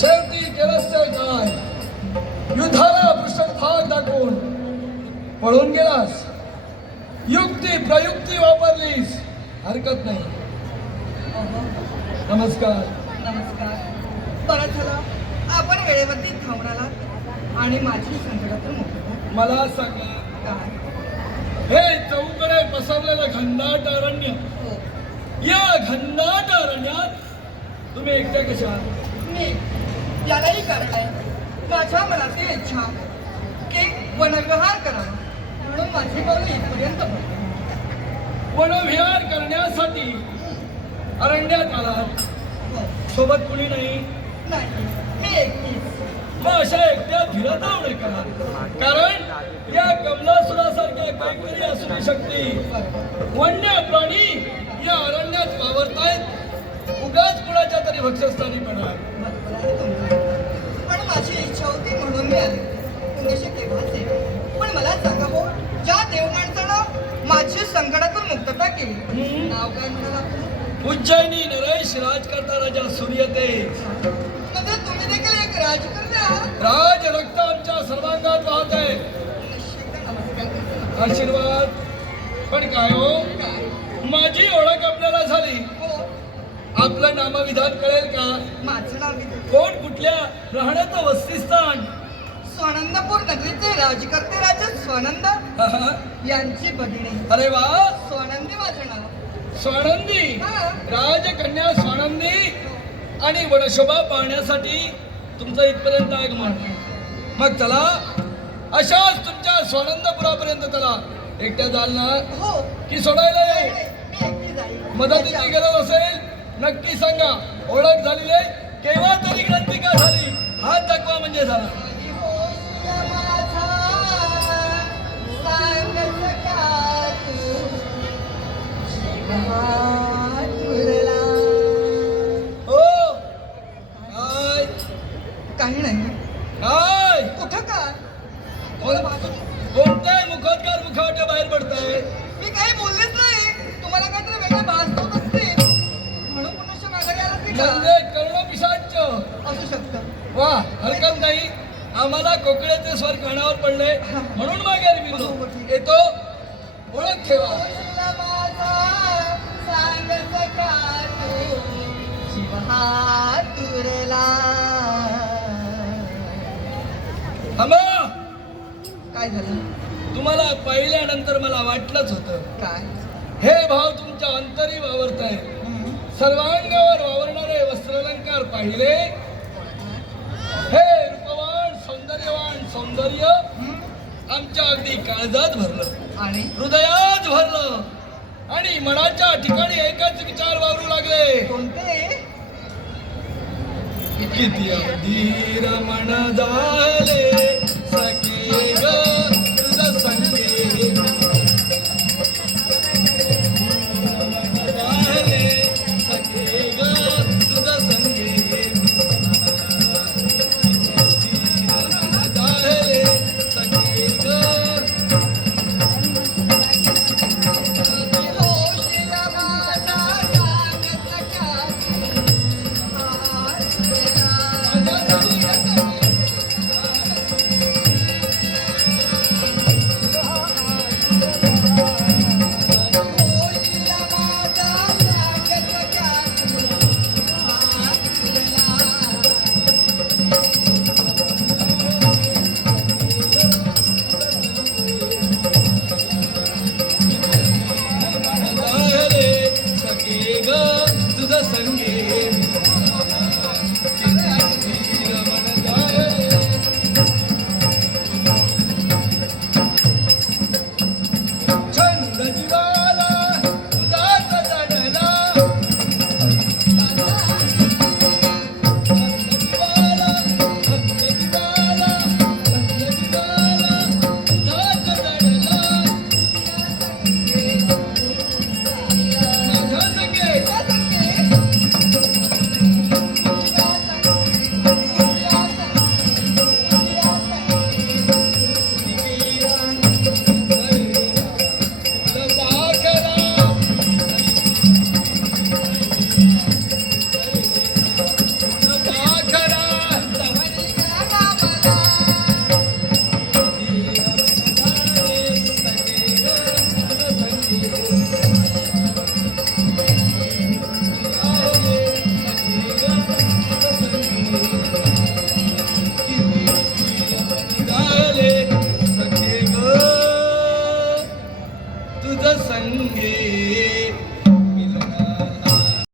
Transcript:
शेवटी केलंस काय? युद्धाला पृष्ठभाग दाखवून पळून गेलास. युक्ती प्रयुक्ती वापरलीस. हरकत नाही. नमस्कार. नमस्कार. बरं झालं. आपण वेळेवरती धावून आलात आणि माझी संकटातून मला सांगा. काय? हे चौकडे पसरलेलं घनदाट अरण्य. हो. या घनदाट अरण्यात तुम्ही एकट्या कशा मी यालाही कारण आहे माझ्या मनातील इच्छा की वनविहार करावा. म्हणून माझी पावले इथपर्यंत. वनविहार करण्यासाठी अरण्यात आलात हो. सोबत कुणी नाही? नाही. मी एकटीच. मग अशा एकट्या फिरत राहू नका. कारण या कमलासुरासारख्या काहीतरी असू शकते वन्य प्राणी या अरण्यात वावरतायत. उगाच कुणाच्या तरी भक्षस्थानी पडणार. उज्जैनी नरेश राजकर्ता राजा सूर्य ते तुम्ही देखील एक राजकर्ते आहात? राज रक्त आमच्या सर्वांगात वाहत। आहे. आशीर्वाद। पण काय हो? माझी ओळख आपल्याला झाली। हो. आपलं नामविधान कळेल का? माझं नाव. कोण कुठल्या राहण्याचं वस्तीस्थान? स्वानंदपूर नगरीचे राजकर्ते राजा स्वानंद यांची भगिनी अरे वा! स्वानंदी माझं नाव. स्वानंदी. हा. राजकन्या स्वानंदी. आणि वनशोभा पाहण्यासाठी तुमचं इथपर्यंत आगमन मग चला अशाच तुमच्या स्वानंदपुरापर्यंत चला. एकट्या जाल ना. हो. की सोडायला येऊ. मदतीची गरज असेल नक्की सांगा. ओळख झालेली आहे. केव्हा तरी ग्रंथिका झाली. हात दाखवा म्हणजे झाला. काय कुठं का कोण- कोणत्याही मुखोद्गार मुखावट्या बाहेर पडताय. मी काही बोललेच नाही. तुम्हाला काहीतरी वेगळं भास होत असतील म्हणून ती का? म्हणजे कर्ण पिशाच असू शकतं. वा हरकत नाही. आम्हाला कोकणाचे स्वर कानावर पडले म्हणून माघारी मिळलो येतो. ओळख ठेवा. होशला माझा थांबा! काय झालं? तुम्हाला पाहिल्यानंतर मला वाटलंच होतं. काय? हे भाव तुमच्या अंतरी वावरत आहे. हम्म. सर्वांगावर वावरणारे वस्त्रालंकार पाहिले. हे रूपवान सौंदर्यवान सौंदर्य. आमच्या अगदी काळजात भरलं. आणि? हृदयात भरलं. आणि मनाच्या ठिकाणी एकच विचार वावरू लागले. कोणते? ಕಿತಿಯ ಧೀರಮಣದಾಲೆ ಸಖಿ